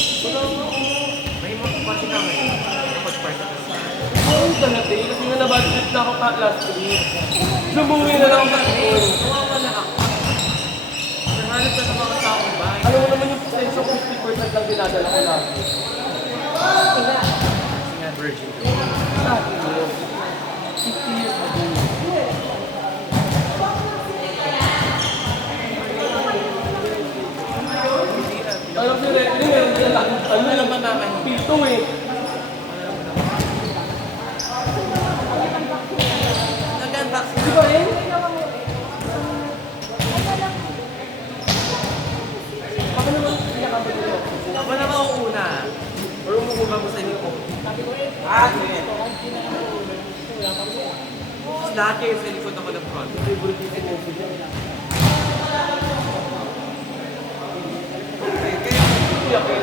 Wala nga ako. May mga kasi na ngayon. Kapag part of the Oo, dati. Kasi nga nabudget na ako last week. Lumuwi na lang ako. Kawawa na ako. Nahanap ka sa mga taong bahay. Alam mo naman yung potential 50% lang dinadala ko lagi. Kasi nga virgin. Sa akin yun. 50 years ago. Alam mo rin, hindi meron din lang. Ano naman naman? Pito eh. Nag-unbox Di ba eh? Baka naman pinakabot nyo. Ako na mauuna. Or umukuha mo sa likod. Sige. Tapos lahat kayo sa likod ako ng front. Favorite yung sinesig yan. Kuya Ken.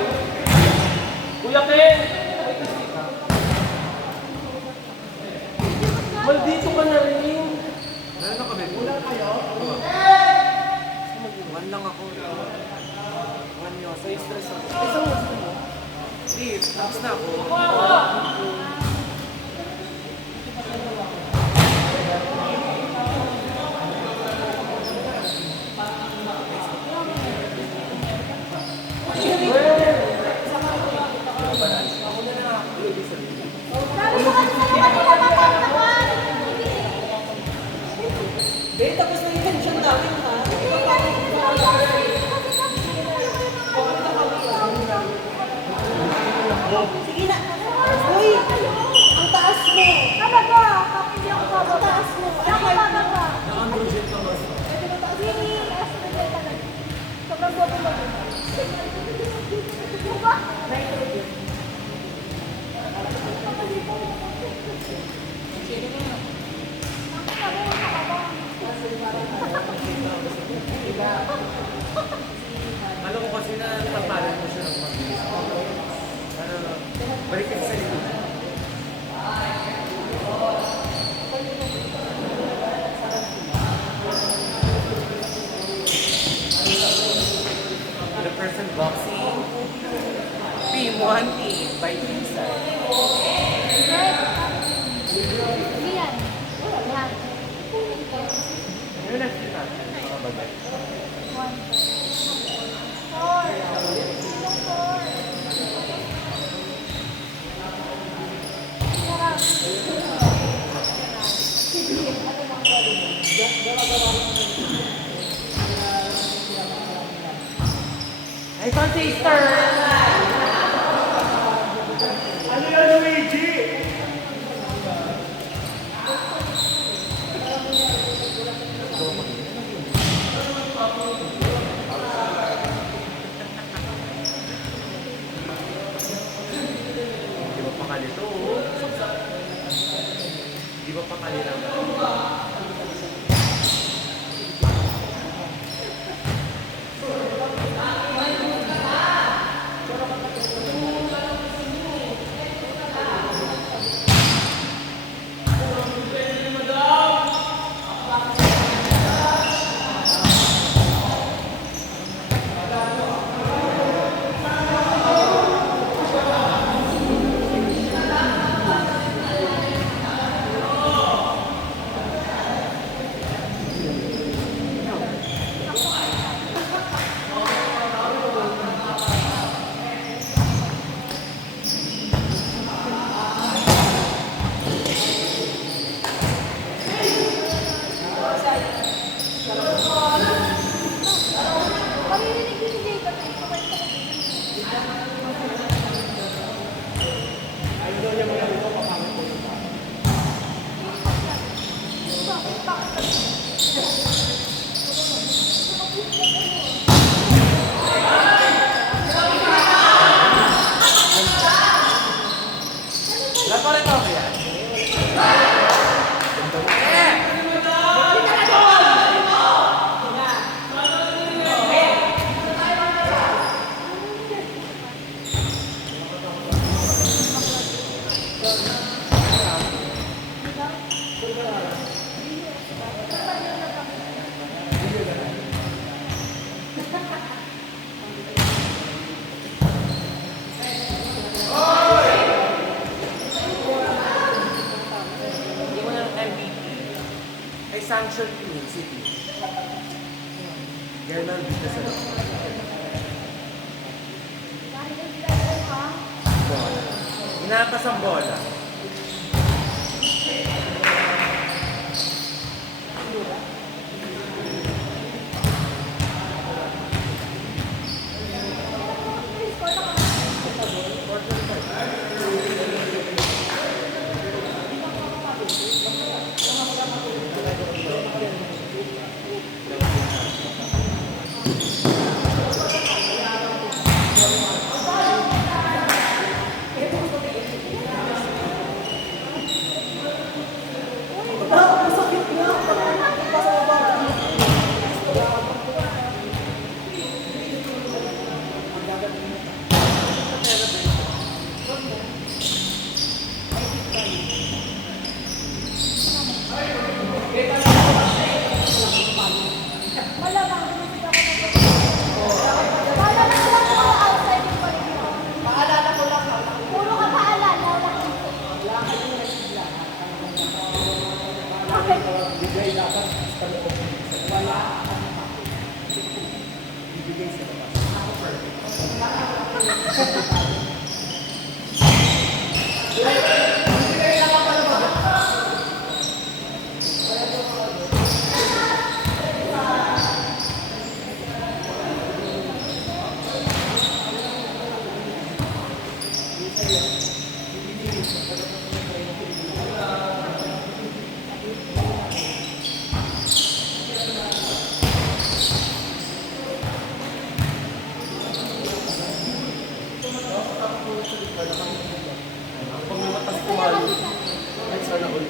Kuya Ken! Maldito ka na rin. Meron na kami. Wala kayo? One lang ako. One yun. Sa stress ako. Isang gusto mo? Please, tapos na ako. Eh, tapos na yung tension namin, ha? Sige na. Uy! Ang taas mo! Talaga, kapag hindi ako bababa. Ang taas mo! Hindi ako bababa. Naka-androgen ka ba? Hindi, as na dyan talaga. Sobrang bobo mo. Diba? Alam ko kasi na tapalan mo siya ng mag-iis. Balik ka sa likod. The person boxing. Team 1 team by team side. Hindi yan. Yan. Yun ang kita. Mga bagay. 4. Ay, sister! Ano yan, Luigi? Di ba pakali to? Di ba pakali lang? Maririnig din si Jacob. Wala pa rin ako yan. ay Sanction University. Ganon dito sa loob. Bola. Inatas ang bola. Pag lumatas pumalo, ay sana all.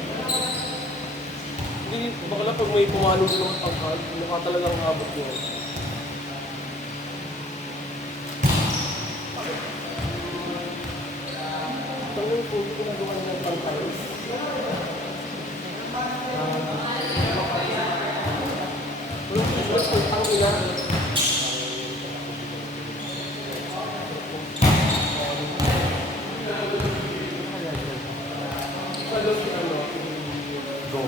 Hindi, bakla pag may pumalo din ng tangkal, mukha talagang abot yun. Tanong po, hindi ko nagawa ng tangkal. Walang Christmas kung tangina. Go.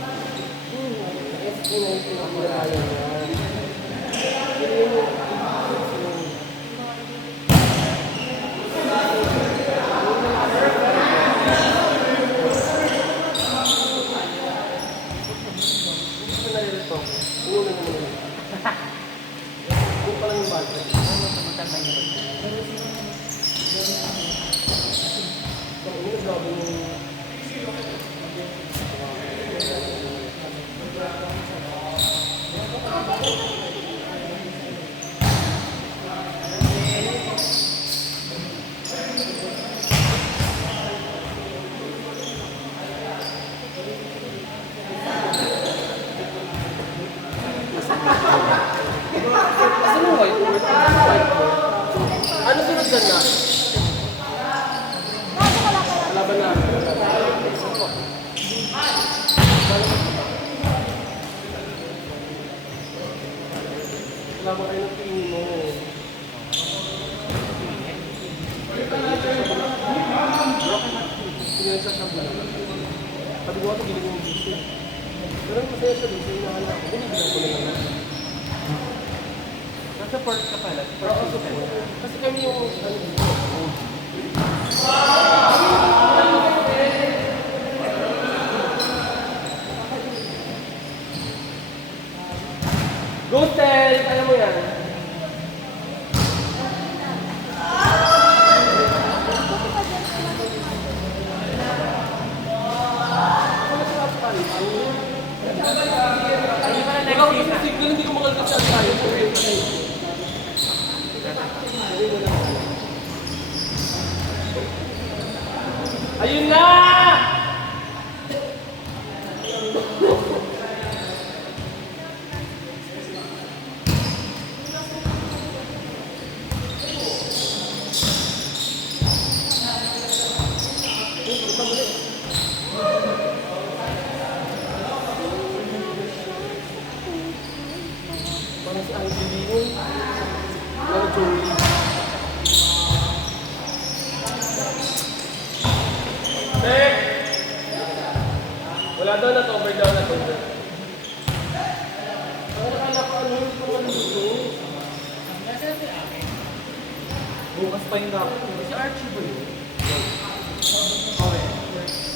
Ano whiteboard? Ano sunod dyan na? Laban na. Laban kayo ng tingin mo. Tingnan siya sa bulan. Sabi ko ito, giling yung bisyo. Pero masaya siya dun, sa inahala ko. Binibilang ko na naman. Nasa-support ka pala. Kasi kami yung ano dito. Go Tel! Kaya mo yan. Ikaw, yung signal, hindi ko makalagay sa tayo. Ayun na! Parang si Angelino. Parang Joey. Wala daw na to, over daw na to. pa yung dapat. Si Archie ba yun? Owen.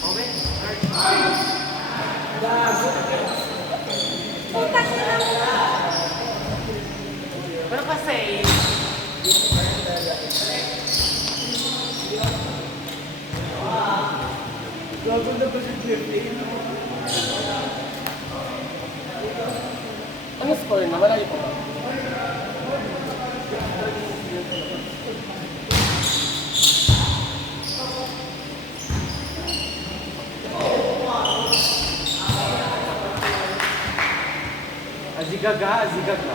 Owen? Archie. Putak na lang. Pero kasi, Ano score na? Malayo pa ba? azigaga, azigaga.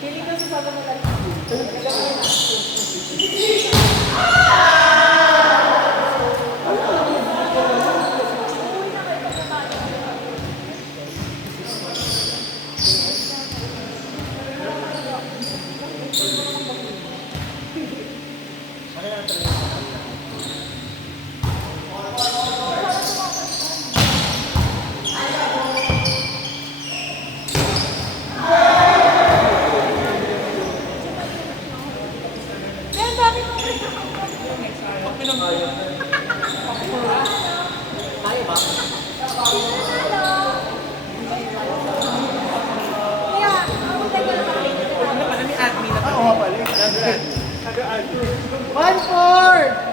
Feeling ko sa sabi mo lang. Pero dami ko rin. Kaya ba? Kaya, pumunta ko na kami. Ano ni admin na? Oo nga pala. 1-4!